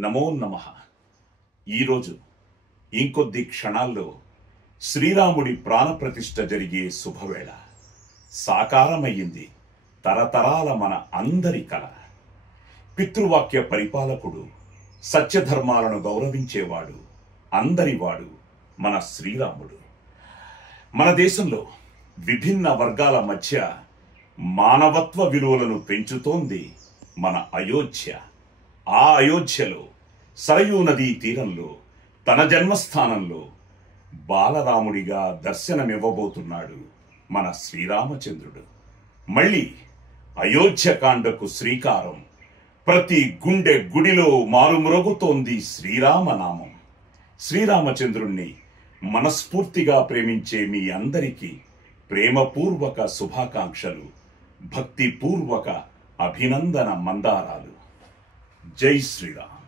నమో నమః. ఈరోజు ఇంకొద్ది క్షణాల్లో శ్రీరాముడి ప్రాణప్రతిష్ఠ జరిగే శుభవేళ. సాకారమయ్యింది తరతరాల మన అందరి కల. పితృవాక్య పరిపాలకుడు, సత్యధర్మాలను గౌరవించేవాడు, అందరివాడు మన శ్రీరాముడు. మన దేశంలో విభిన్న వర్గాల మధ్య మానవత్వ విలువలను పెంచుతోంది మన అయోధ్య. ఆ అయోధ్యలో సరయూ నదీ తీరంలో తన జన్మస్థానంలో బాలరాముడిగా దర్శనమివ్వబోతున్నాడు మన శ్రీరామచంద్రుడు. మళ్ళీ అయోధ్యకాండకు శ్రీకారం. ప్రతి గుండె గుడిలో మారుమ్రోగుతోంది శ్రీరామనామం. శ్రీరామచంద్రుణ్ణి మనస్ఫూర్తిగా ప్రేమించే మీ అందరికీ ప్రేమపూర్వక శుభాకాంక్షలు, భక్తిపూర్వక అభినందన మందారాలు. జై శ్రీరామ్.